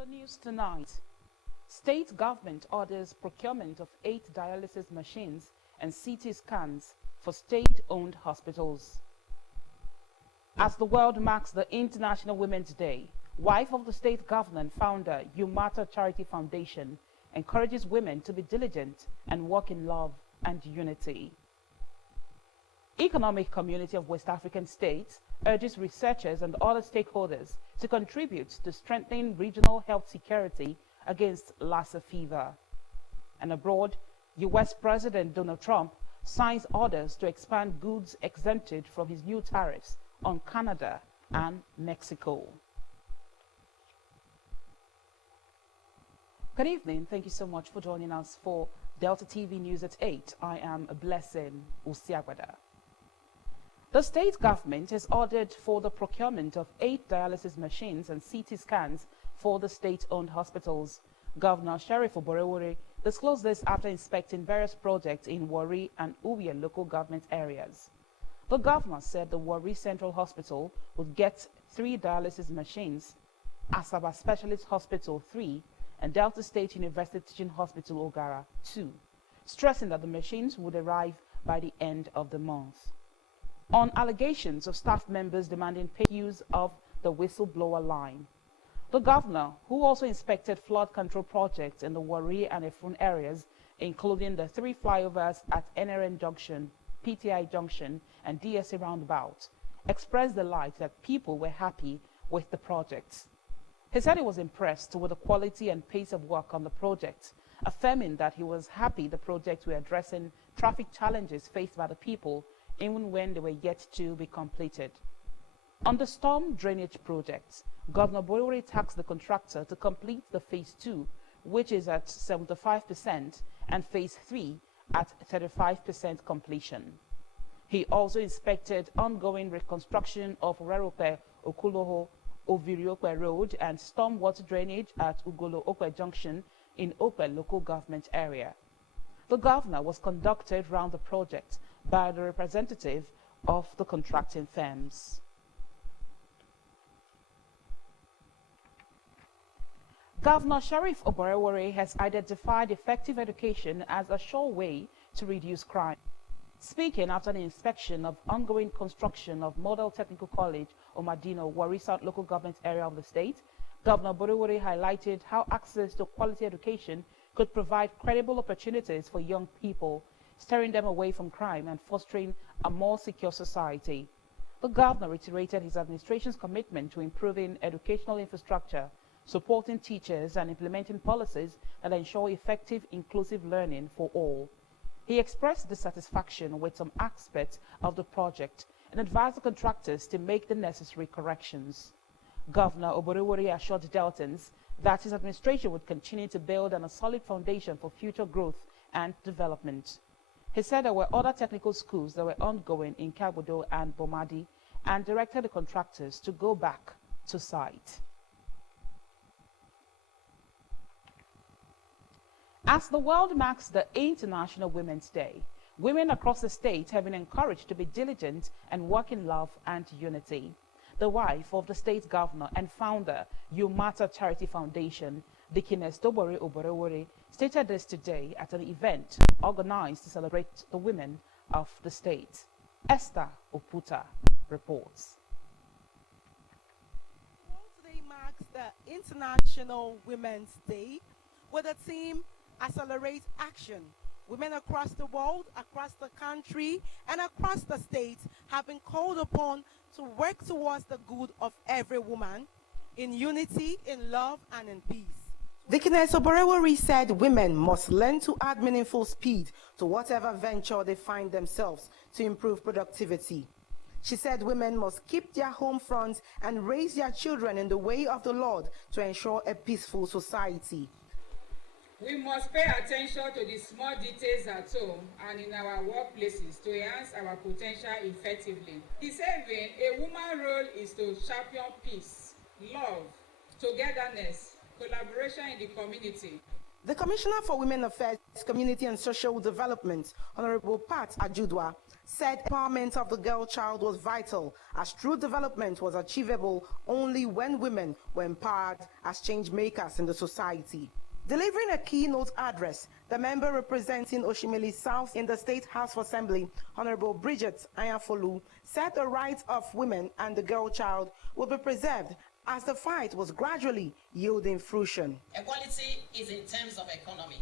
the news tonight, state government orders procurement of 8 dialysis machines and CT scans for state-owned hospitals. As the world marks the International Women's Day, wife of the state governor and founder, Umata Charity Foundation, encourages women to be diligent and work in love and unity. Economic Community of West African States urges researchers and other stakeholders to contribute to strengthening regional health security against Lassa fever. And abroad, US President Donald Trump signs orders to expand goods exempted from his new tariffs on Canada and Mexico. Good evening. Thank you so much for joining us for Delta TV News at 8. I am Blessing Usiagwada. The state government has ordered for the procurement of 8 dialysis machines and CT scans for the state-owned hospitals. Governor Sheriff Oborevwori disclosed this after inspecting various projects in Warri and Uwie local government areas. The governor said the Warri Central Hospital would get 3 dialysis machines, Asaba Specialist Hospital 3, and Delta State University Teaching Hospital Ogara 2, stressing that the machines would arrive by the end of the month. On allegations of staff members demanding paid use of the whistleblower line, the governor, who also inspected flood control projects in the Warri and Efrun areas, including the 3 flyovers at NRN Junction, PTI Junction, and DSA Roundabout, expressed delight that people were happy with the projects. He said he was impressed with the quality and pace of work on the project, affirming that he was happy the projects were addressing traffic challenges faced by the people even when they were yet to be completed. On the storm drainage projects, Governor Oborevwori tasked the contractor to complete the Phase 2, which is at 75%, and Phase 3 at 35% completion. He also inspected ongoing reconstruction of Rarope Okuloho Oviriope Road and stormwater drainage at Ugolo Okwe Junction in Okwe local government area. The governor was conducted round the project by the representative of the contracting firms. Governor Sheriff Oborevwori has identified effective education as a sure way to reduce crime. Speaking after the inspection of ongoing construction of Model Technical College, Omadino, Warri South local government area of the state, Governor Oborevwori highlighted how access to quality education could provide credible opportunities for young people, steering them away from crime and fostering a more secure society. The governor reiterated his administration's commitment to improving educational infrastructure, supporting teachers, and implementing policies that ensure effective, inclusive learning for all. He expressed dissatisfaction with some aspects of the project and advised the contractors to make the necessary corrections. Governor Oborevwori assured Deltans that his administration would continue to build on a solid foundation for future growth and development. He said there were other technical schools that were ongoing in Kabudo and Bomadi and directed the contractors to go back to site. As the world marks the International Women's Day, women across the state have been encouraged to be diligent and work in love and unity. The wife of the state governor and founder, Umata Charity Foundation, Dickiness Dobori Oborevwori, stated this today at an event organized to celebrate the women of the state. Esther Oputa reports. Today marks the International Women's Day with the theme Accelerate Action. Women across the world, across the country, and across the states have been called upon to work towards the good of every woman in unity, in love, and in peace. Dickiness Oborevwori said women must learn to add meaningful speed to whatever venture they find themselves to improve productivity. She said women must keep their home front and raise their children in the way of the Lord to ensure a peaceful society. We must pay attention to the small details at home and in our workplaces to enhance our potential effectively. In saving, a woman's role is to champion peace, love, togetherness, collaboration in the community. The Commissioner for Women Affairs, Community and Social Development, Honorable Pat Ajudwa, said empowerment of the girl child was vital, as true development was achievable only when women were empowered as change makers in the society. Delivering a keynote address, the member representing Oshimili South in the State House of Assembly, Honorable Bridget Ayafolu, said the rights of women and the girl child would be preserved as the fight was gradually yielding fruition. Equality is in terms of economy,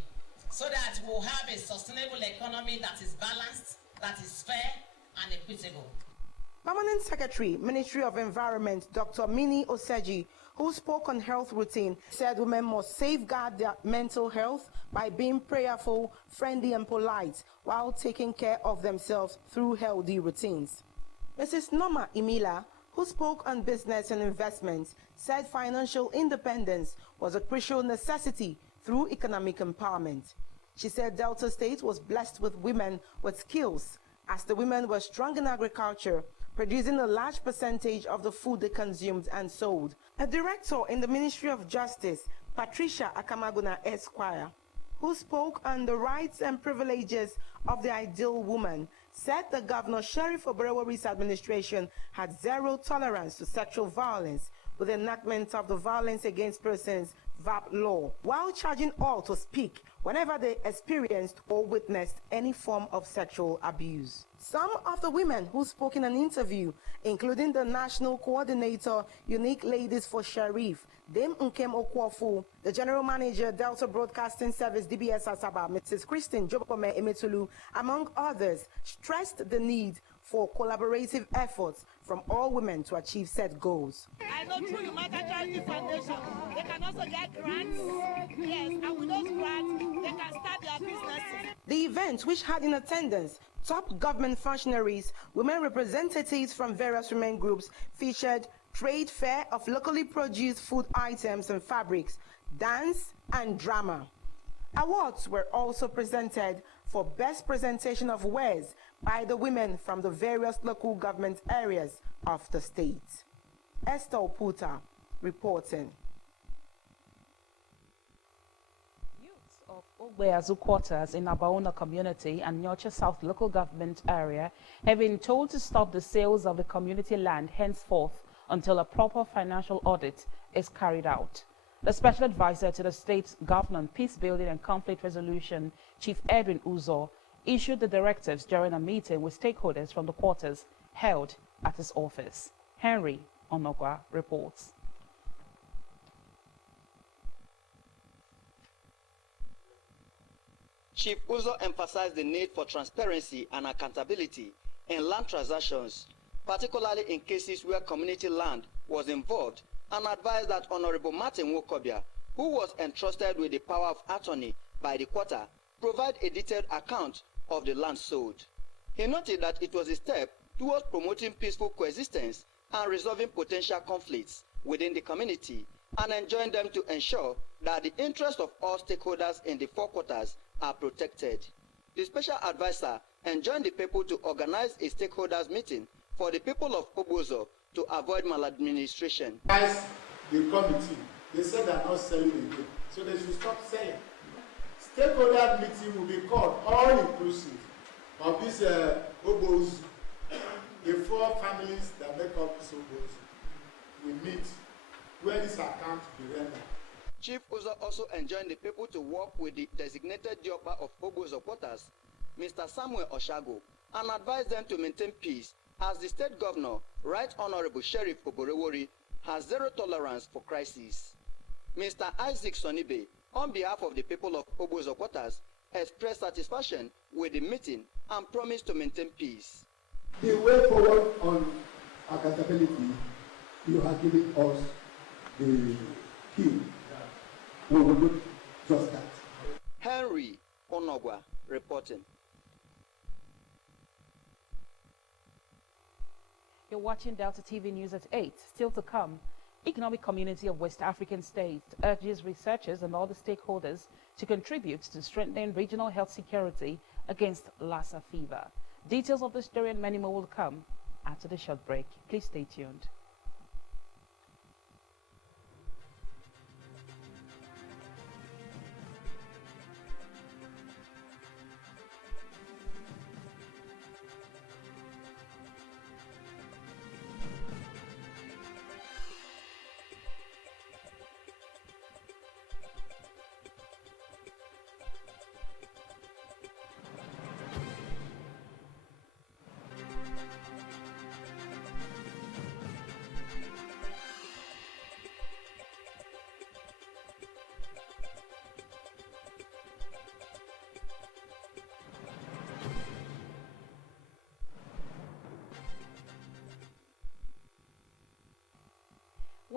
so that we'll have a sustainable economy that is balanced, that is fair and equitable. Permanent Secretary, Ministry of Environment, Dr. Mini Oseji, who spoke on health routine, said women must safeguard their mental health by being prayerful, friendly and polite while taking care of themselves through healthy routines. Mrs. Norma Imila, who spoke on business and investments, said financial independence was a crucial necessity through economic empowerment. She said Delta State was blessed with women with skills, as the women were strong in agriculture, producing a large percentage of the food they consumed and sold. A director in the Ministry of Justice, Patricia Akamaguna Esquire, who spoke on the rights and privileges of the ideal woman, said the Governor Sheriff Oborevori's administration had zero tolerance to sexual violence with the enactment of the Violence Against Persons VAP law, while charging all to speak whenever they experienced or witnessed any form of sexual abuse. Some of the women who spoke in an interview, including the National Coordinator, Unique Ladies for Sheriff, Dame Nkem Okwofu, the General Manager, Delta Broadcasting Service, DBS Asaba, Mrs. Christine Jobome Emetulu, among others, stressed the need for collaborative efforts from all women to achieve set goals. I know through Humanitarian Charity Foundation, they can also get grants. Yes, and with those grants, they can start their businesses. The event, which had in attendance top government functionaries, women representatives from various women groups, featured trade fair of locally produced food items and fabrics, dance and drama. Awards were also presented for best presentation of wares by the women from the various local government areas of the state. Esther Oputa reporting. Youths of Ogbeazu quarters in Abaona community and Nyocha South local government area have been told to stop the sales of the community land henceforth until a proper financial audit is carried out. The special advisor to the state governor on peace building and conflict resolution, Chief Edwin Uzo, issued the directives during a meeting with stakeholders from the quarters held at his office. Henry Onogwa reports. Chief Uzo emphasized the need for transparency and accountability in land transactions, particularly in cases where community land was involved, and advised that Honorable Martin Wokobia, who was entrusted with the power of attorney by the quarter, provide a detailed account of the land sold. He noted that it was a step towards promoting peaceful coexistence and resolving potential conflicts within the community, and enjoined them to ensure that the interests of all stakeholders in the four quarters are protected. The special advisor enjoined the people to organize a stakeholders meeting for the people of Obozo to avoid maladministration. As the committee, they said they're not selling again, so they should stop selling. Stakeholder meeting will be called all inclusive of these Obozo. The four families that make up this Obozo will meet where this account will be rendered. Chief Uzo also enjoined the people to work with the designated Diopa of Obozo quarters, Mr. Samuel Oshago, and advised them to maintain peace, as the state governor, Right Honorable Sheriff Oborevori, has zero tolerance for crisis. Mr. Isaac Sonibe, on behalf of the people of Obozo quarters, expressed satisfaction with the meeting and promised to maintain peace. The way forward on accountability, you have given us the key. We will do just that. Henry Onogwa reporting. You're watching Delta TV News at 8. Still to come, Economic Community of West African States urges researchers and other stakeholders to contribute to strengthening regional health security against Lassa fever. Details of this story and many more will come after the short break. Please stay tuned.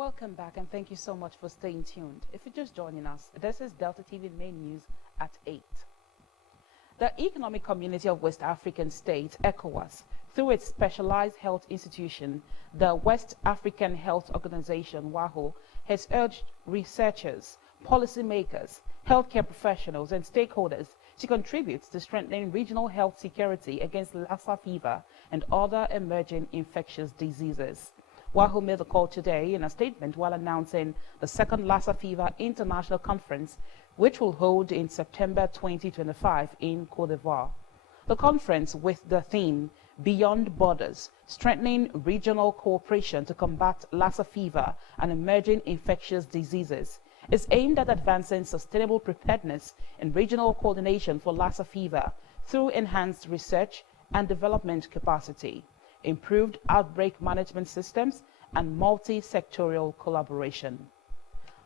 Welcome back and thank you so much for staying tuned. If you're just joining us, this is Delta TV Main News at 8. The Economic Community of West African States, ECOWAS, through its specialized health institution, the West African Health Organization, WAHO, has urged researchers, policymakers, healthcare professionals and stakeholders to contribute to strengthening regional health security against Lassa fever and other emerging infectious diseases. WAHO made the call today in a statement while announcing the second Lassa Fever International Conference, which will hold in September 2025 in Côte d'Ivoire. The conference, with the theme Beyond Borders, Strengthening Regional Cooperation to Combat Lassa Fever and Emerging Infectious Diseases, is aimed at advancing sustainable preparedness and regional coordination for Lassa fever through enhanced research and development capacity, improved outbreak management systems, and multi-sectorial collaboration.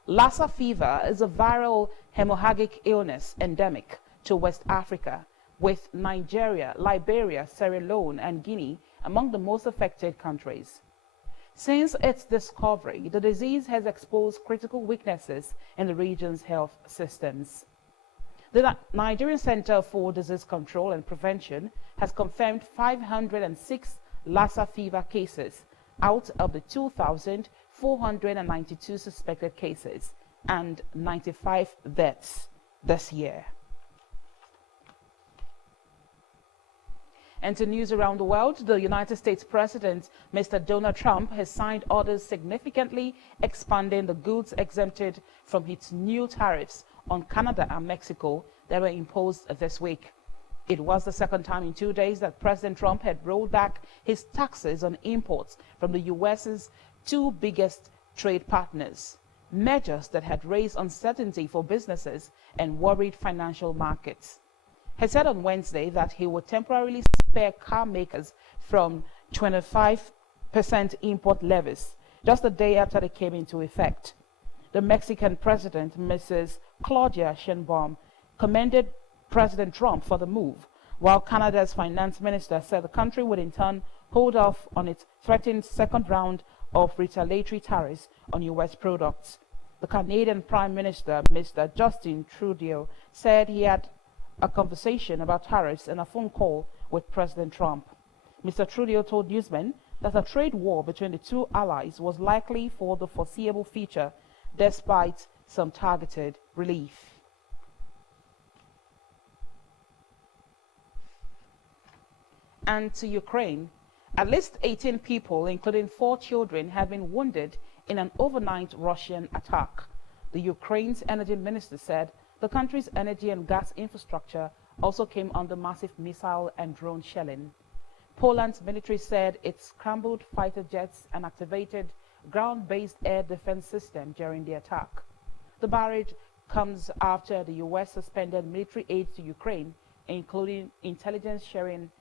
Lassa fever is a viral hemorrhagic illness endemic to West Africa, with Nigeria, Liberia, Sierra Leone, and Guinea among the most affected countries. Since its discovery, the disease has exposed critical weaknesses in the region's health systems. The Nigerian Center for Disease Control and Prevention has confirmed 506 Lassa fever cases out of the 2,492 suspected cases and 95 deaths this year. And to news around the world, the United States President, Mr. Donald Trump, has signed orders significantly expanding the goods exempted from its new tariffs on Canada and Mexico that were imposed this week. It was the second time in 2 days that President Trump had rolled back his taxes on imports from the U.S.'s two biggest trade partners, measures that had raised uncertainty for businesses and worried financial markets. He said on Wednesday that he would temporarily spare car makers from 25% import levies just a day after they came into effect. The Mexican president, Mrs. Claudia Sheinbaum, commended President Trump for the move, while Canada's finance minister said the country would in turn hold off on its threatened second round of retaliatory tariffs on U.S. products. The Canadian Prime Minister, Mr. Justin Trudeau, said he had a conversation about tariffs and a phone call with President Trump. Mr. Trudeau told newsmen that a trade war between the two allies was likely for the foreseeable future, despite some targeted relief. And to Ukraine, at least 18 people, including 4 children, have been wounded in an overnight Russian attack. The Ukraine's energy minister said the country's energy and gas infrastructure also came under massive missile and drone shelling. Poland's military said it scrambled fighter jets and activated ground-based air defense system during the attack. The barrage comes after the U.S. suspended military aid to Ukraine, including intelligence sharing.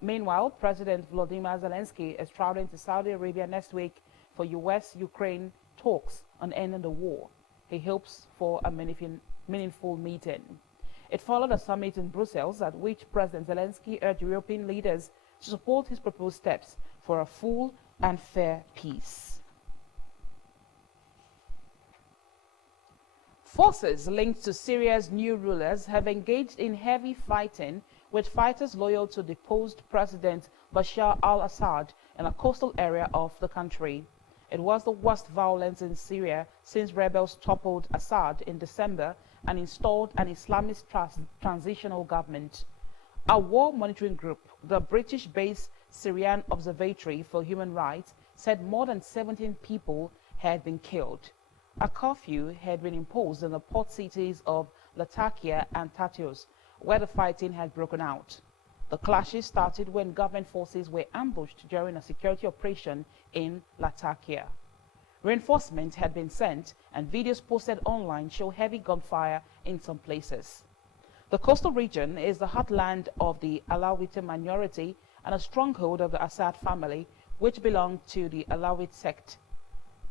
Meanwhile, President Volodymyr Zelensky is traveling to Saudi Arabia next week for U.S.-Ukraine talks on ending the war. He hopes for a meaningful meeting. It followed a summit in Brussels at which President Zelensky urged European leaders to support his proposed steps for a full and fair peace. Forces linked to Syria's new rulers have engaged in heavy fighting with fighters loyal to deposed President Bashar al-Assad in a coastal area of the country. It was the worst violence in Syria since rebels toppled Assad in December and installed an Islamist transitional government. A war monitoring group, the British-based Syrian Observatory for Human Rights, said more than 17 people had been killed. A curfew had been imposed in the port cities of Latakia and Tartus, where the fighting had broken out. The clashes started when government forces were ambushed during a security operation in Latakia. Reinforcements had been sent, and videos posted online show heavy gunfire in some places. The coastal region is the heartland of the Alawite minority and a stronghold of the Assad family, which belonged to the Alawite sect.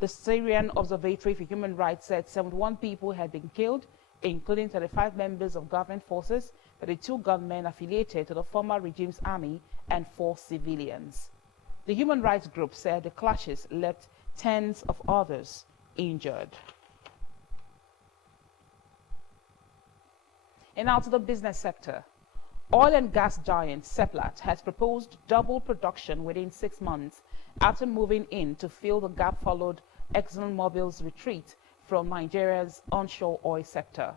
The Syrian Observatory for Human Rights said 71 people had been killed, including 35 members of government forces, 32 gunmen affiliated to the former regime's army, and 4 civilians. The human rights group said the clashes left tens of others injured. And now to the business sector. Oil and gas giant Seplat has proposed double production within 6 months after moving in to fill the gap followed ExxonMobil's retreat from Nigeria's onshore oil sector.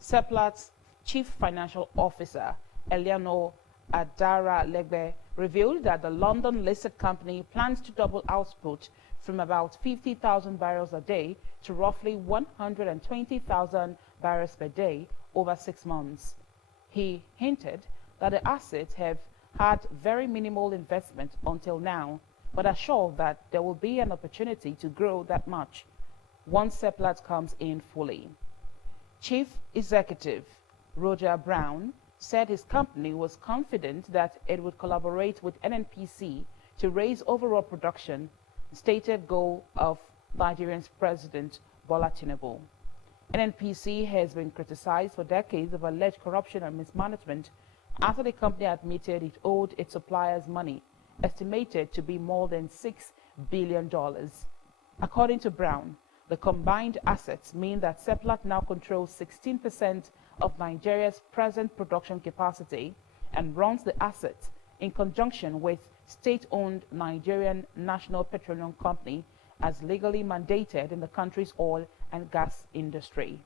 Seplat's chief financial officer, Eleanor Adara-Legbe, revealed that the London-listed company plans to double output from about 50,000 barrels a day to roughly 120,000 barrels per day over 6 months. He hinted that the assets have had very minimal investment until now, but assured that there will be an opportunity to grow that much once Seplat comes in fully. Chief Executive Roger Brown said his company was confident that it would collaborate with NNPC to raise overall production, stated goal of Nigerian President Bola Tinubu. NNPC has been criticized for decades of alleged corruption and mismanagement after the company admitted it owed its suppliers money, estimated to be more than $6 billion. According to Brown, the combined assets mean that Seplat now controls 16% of Nigeria's present production capacity and runs the assets in conjunction with state-owned Nigerian National Petroleum Company as legally mandated in the country's oil and gas industry.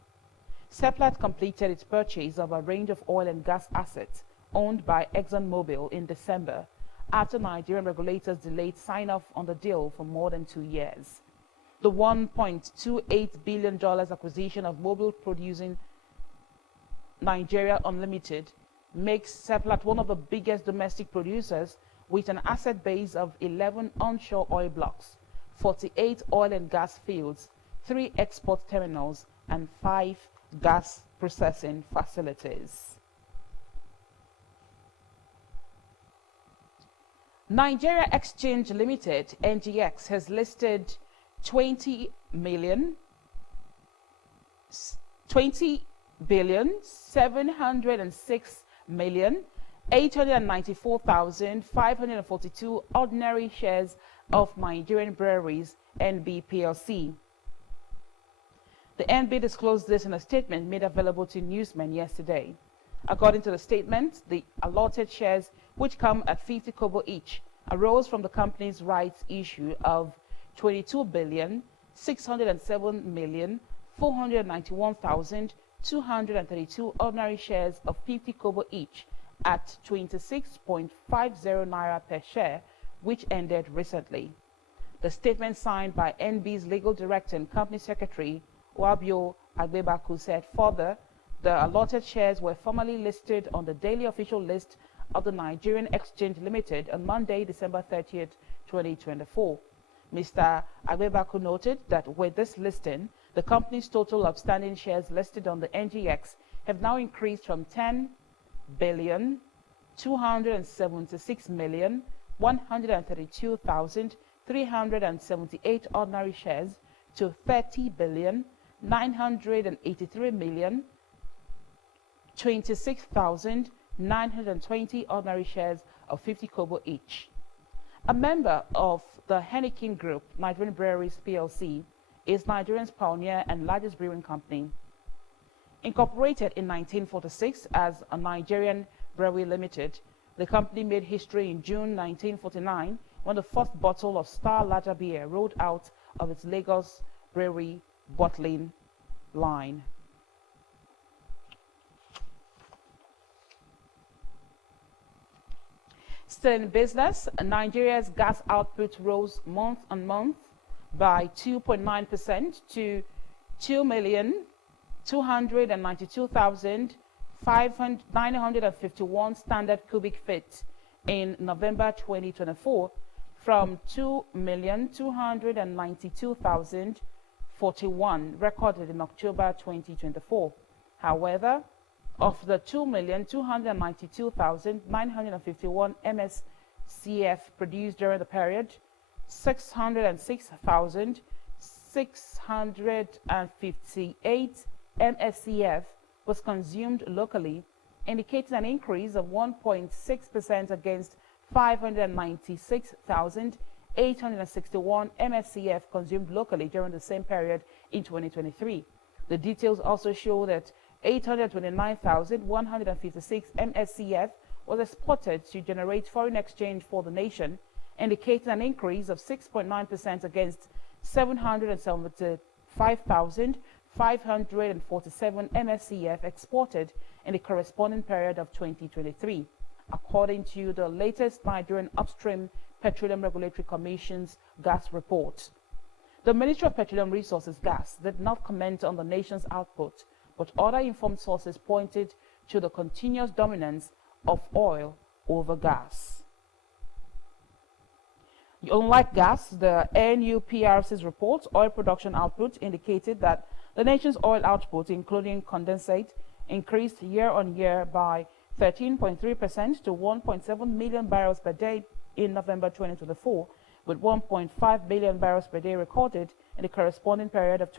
Seplat completed its purchase of a range of oil and gas assets owned by ExxonMobil in December after Nigerian regulators delayed sign-off on the deal for more than 2 years. The $1.28 billion acquisition of Mobil producing Nigeria Unlimited makes Seplat one of the biggest domestic producers with an asset base of 11 onshore oil blocks, 48 oil and gas fields, 3 export terminals, and 5 gas processing facilities. Nigeria Exchange Limited, NGX, has listed 20,706,894,542 ordinary shares of Nigerian Breweries NB PLC. The NB disclosed this in a statement made available to newsmen yesterday. According to the statement, the allotted shares, which come at 50 kobo each, arose from the company's rights issue of 22,607,491,232 ordinary shares of 50 kobo each at 26.50 naira per share, which ended recently. The statement signed by NB's legal director and company secretary, Wabio Agbebaku, said further, the allotted shares were formally listed on the daily official list of the Nigerian Exchange Limited on Monday, December 30th, 2024. Mr. Agbebaku noted that with this listing, the company's total outstanding shares listed on the NGX have now increased from 10,276,132,378 ordinary shares to 30,983,026,920 ordinary shares of 50 kobo each. A member of the Heineken Group, Nigerian Breweries PLC, is Nigeria's pioneer and largest brewing company. Incorporated in 1946 as a Nigerian Brewery Limited, the company made history in June 1949 when the first bottle of Star Lager beer rolled out of its Lagos brewery bottling line. Still in business, Nigeria's gas output rose month on month by 2.9% to 2,292,951 standard cubic feet in November 2024 from 2,292,041 recorded in October 2024. However, of the 2,292,951 MSCF produced during the period, 606,658 MSCF was consumed locally, indicating an increase of 1.6% against 596,8 861 MSCF consumed locally during the same period in 2023. The details also show that 829,156 MSCF was exported to generate foreign exchange for the nation, indicating an increase of 6.9% against 775,547 MSCF exported in the corresponding period of 2023, according to the latest Nigerian Upstream Petroleum Regulatory Commission's gas report. The Ministry of Petroleum Resources (Gas) did not comment on the nation's output, but other informed sources pointed to the continuous dominance of oil over gas. Unlike gas, the NUPRC's report, oil production output, indicated that the nation's oil output, including condensate, increased year-on-year by 13.3% to 1.7 million barrels per day in November 2024, with 1.5 billion barrels per day recorded in the corresponding period of